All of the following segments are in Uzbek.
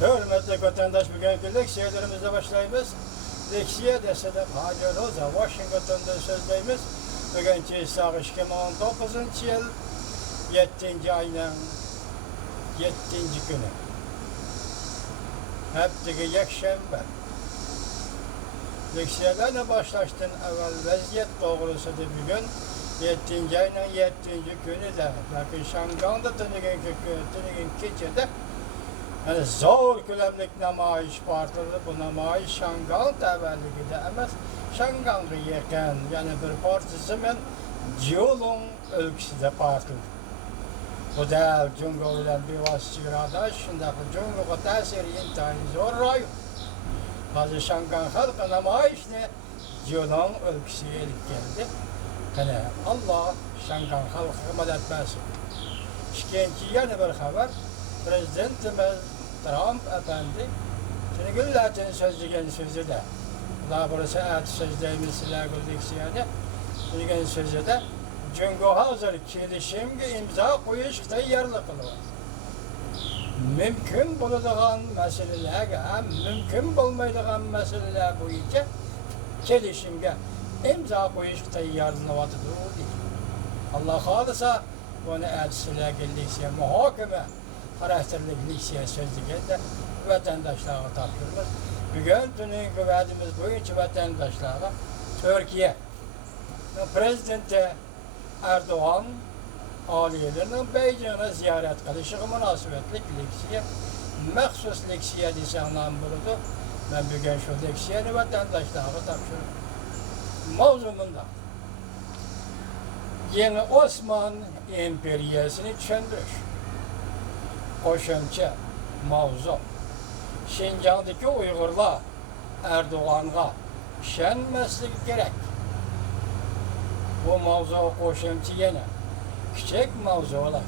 Hürmetli vatandaş, bugünkü leksiyelerimizle başlayımız. Leksiye dese de Hacı Roza, Washington'da sözdeyimiz. Bugünkü saat 2019 yıl 7. ayının 7. günü. Heptiki yekşembe. Leksiyelerle başlaştın evvel vaziyet doğrusu da bugün 7. ayının 7. günü de. Lakin Şangan'da tınıgın gecede yani zor külemlik namayiş partili, bu namayiş Şangan təvəlligi de emas, Şangan'ı yeken, yani bir partisi men Jolong ülkesinde partili. Bu da Cungo ile bir vasıtçı adaş, şundaki Cungo'ya tesiri intihari zor rayon. Bazı Şangan halkı namayişine Jolong ülkesi elip geldi. Yani Allah Şangan halkı medet versin. İkinci yeni bir haber, Prezidentimiz Trump efendi, şimdi güllatin sözcügen sözü de, daha burası ayet sözlerimiz silah güldüksiyene, sözcügen sözü de, Cungo hazır kilişimge imza koyuşta yarlı kılıyor. Mümkün bulunduğun meseleler, hem mümkün bulmayacağın meseleler boyunca kilişimge imza koyuşta yarlı vatıdır o değil. Allah kalırsa, bunu ayet silah güldüksiyene muhakeme, karakterlik liksiye sözlüğünde de vatandaşlara takıyoruz. Bugün tünün güvenimiz boyunca vatandaşlara Türkiye Prezidenti Erdoğan aliyelerinin Beycan'a ziyaret kılışı münasebetlik liksiye məxsus liksiye lisandan bulundu. Ben bugün şu liksiyeni vatandaşlara takıyorum. Mavzumunda Yeni Osman İmperiyasını düşündürüş. Qoşumçu mavzu. Şinjan'daki Uygurlar Erdoğan'a işenmeslik gerek. Bu mavzu qoşumçu yine küçük mavzular.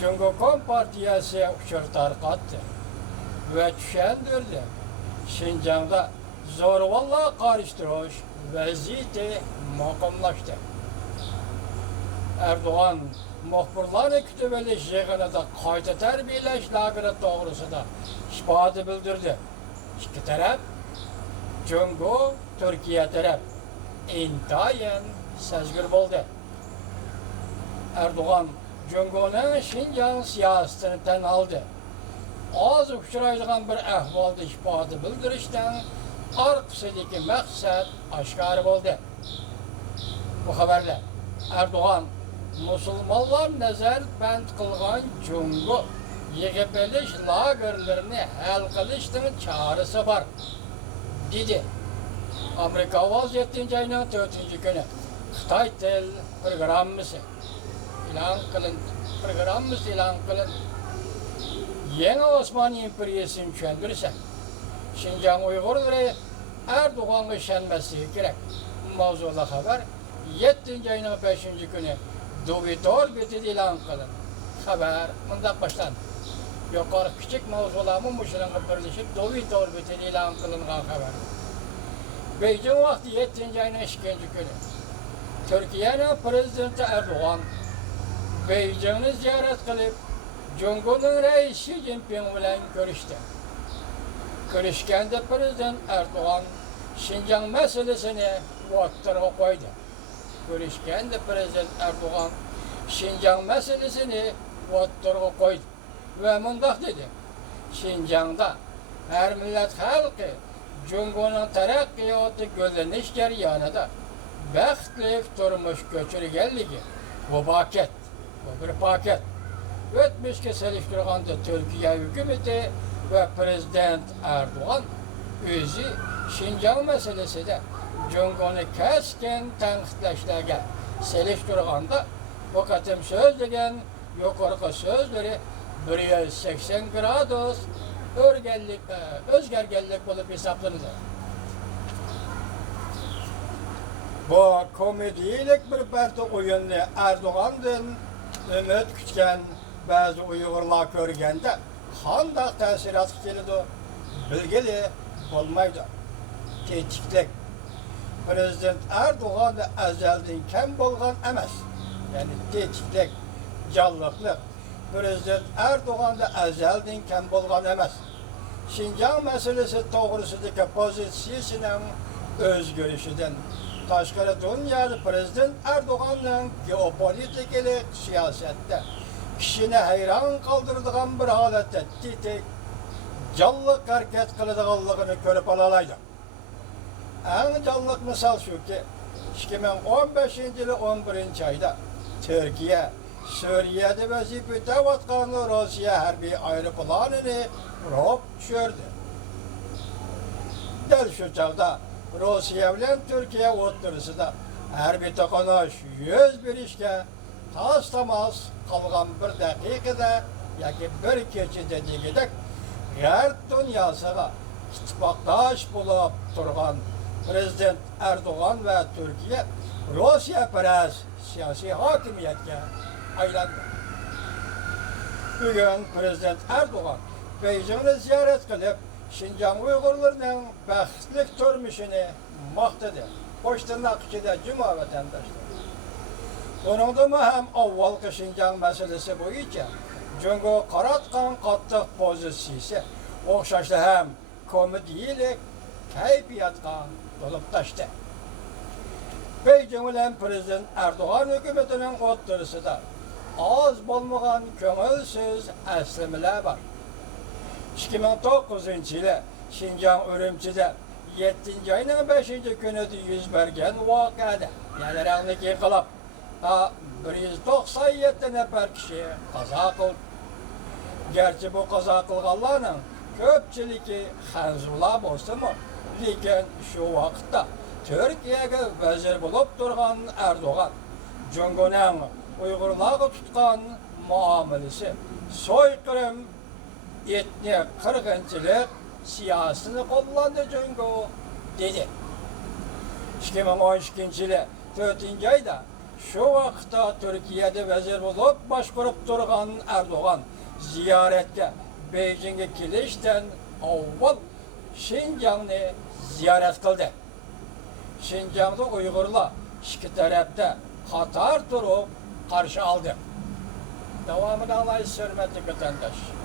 Cungo Kompartiyası uçurtar kattı ve düşündürdü. Şinjan'da zorvalla karıştırış vaziyeti makamlaştı. Erdoğan muhbirlarla kütübeleş yığını da kayta terbiyeleş lagırı doğrusu da şifadı bildirdi. İki taraf, Cungo, Türkiye taraf intayen sezgir oldu. Erdoğan, Cungo'nun Şinjan siyasetini ten aldı. Az uçuraydıgan bir ahvalda şifadı bildirişten arkasındaki maksat aşkarı oldu. Bu haberle Erdoğan Musulmanlar nazar band kılgan Cungo yig'ibelish lagerlerini hal qilishning chorasi bor dedi. Amerika Ovoz 7. ayının 4. günü Xitoy til programmasi e'lon qilindi. Yeni Osman İmperiyasini tushuntirsa, Şinjan Uyg'urlari Erdoğan'a ishonmasligi kerak. Mavzuli xabar 7. ayının 5. günü Dovitor betidi e'lon qilindi. Xabar bundoq boshlanadi. Yuqori kichik mavzularni mushunga birlashib Dovitor betidi e'lon qilingan xabar. Beijing vaqti 7. ayının 2. günü Türkiye'nin prezidenti Erdoğan Beijing'ni ziyorat qilib, Cungo'nun reisi Xi Jinping bilan ko'rishdi. Ko'rishganda prezident Erdoğan Şinjan meselesini o'ttirib qo'ydi. Görüşkende Prezident Erdoğan Şinjan meselesini o'ttirib qo'ydi ve mundaq dedi. Şinjan'da her millet halkı Cungo'nun taraqqiyoti gözleniş jarayonida baxtli turmush ko'chirganligi bu paket, bu bir paket. O'tmishga solishtirganda Türkiye hükümeti ve Prezident Erdoğan o'zi Şinjan meselesida Cungo'nu keskin tanqidlashlarga solishtirganda bu qatim so'zlagan yuqorqi so'zlari 180 gradus o'zgarganlik bo'lib hisoblanadi. Bu komediyelik bir parti o'yinni Erdo'g'andan umid kutgan ba'zi Uyg'urlar ko'rganda qanday ta'sirot keladi bilgili bo'lmaydi. Tetiklik Prezident Erdoğan da ezelden kam bo'lgan emas. Yani tetiklik, canlılık. Prezident Erdoğan da ezelden kam bo'lgan emas. Şinjan meselesi doğrusundaki pozisiyasının özgürüşüdün tashqari dünyada Prezident Erdoğan'ın geopolitik siyasette kishini hayron qoldiradigan bir holatda tetik jonliq harakat qiladiganligini ko'rib olalaydi. Eng jonliq misol shuki, 2015-yili 11-oyda Turkiya Suriyada vazifa o'tayotgan Rossiya harbiy aeroplanini urib tushirdi. Dal shu chog'da Rossiya bilan Turkiya o'rtasida harbiy to'qnash yuz berishga tas-tamas qolgan bir daqiqada yoki bir kechada degidek G'arb dunyosiga ittifoqdosh bo'lib turgan Prezident Erdo'g'an va Turkiya Rossiyaparast siyosiy hokimiyatga aylandi. Bugun Prezident Erdo'g'an Beijingni ziyorat qilib, Şinjan Uyg'urlarining baxtli turmushini maqtadi. Qo'shtirnoq ichida juma vatandoshlar. Buningdan ham avvalgi Şinjan masalasi bo'yicha Jungo qaratgan qattiq pozitsiyasi o'xshashli ham komediyalik kayfiyatga to'lib tashdi. Beijing bilan Prezident Erdo'g'an hukumatining o'rtasida oz bo'lmagan ko'ngilsiz aslimilar bor. 2009-yili Şinjan Urumchida 7-oyning 5-kunida yuz bergan voqeada yalanlik inqilob 197 nafar kishi qazo qildi. Gerçi bu qazo qilganlarning ko'pchiligi xanzurlar bo'lsa-mu, lekin shu vaqtda Turkiyaga vazir bo'lib turgan Erdo'g'an Jungoning Uyg'urlarga tutgan muomalasi so'yqirim etnik qirg'inchilik siyosatini qo'llandi Jungo dedi. 2012-yili 4-oyda shu vaqtda Turkiyada vazir bo'lib boshqarib turgan Erdo'g'an ziyoratga Beijingga kelishdan avval Şinjanni ziyorat qildi. Şinjanda Uyg'urlar ikki tarafda qator turib qarshi oldi. Davomini alaysiz hurmatli vatandosh.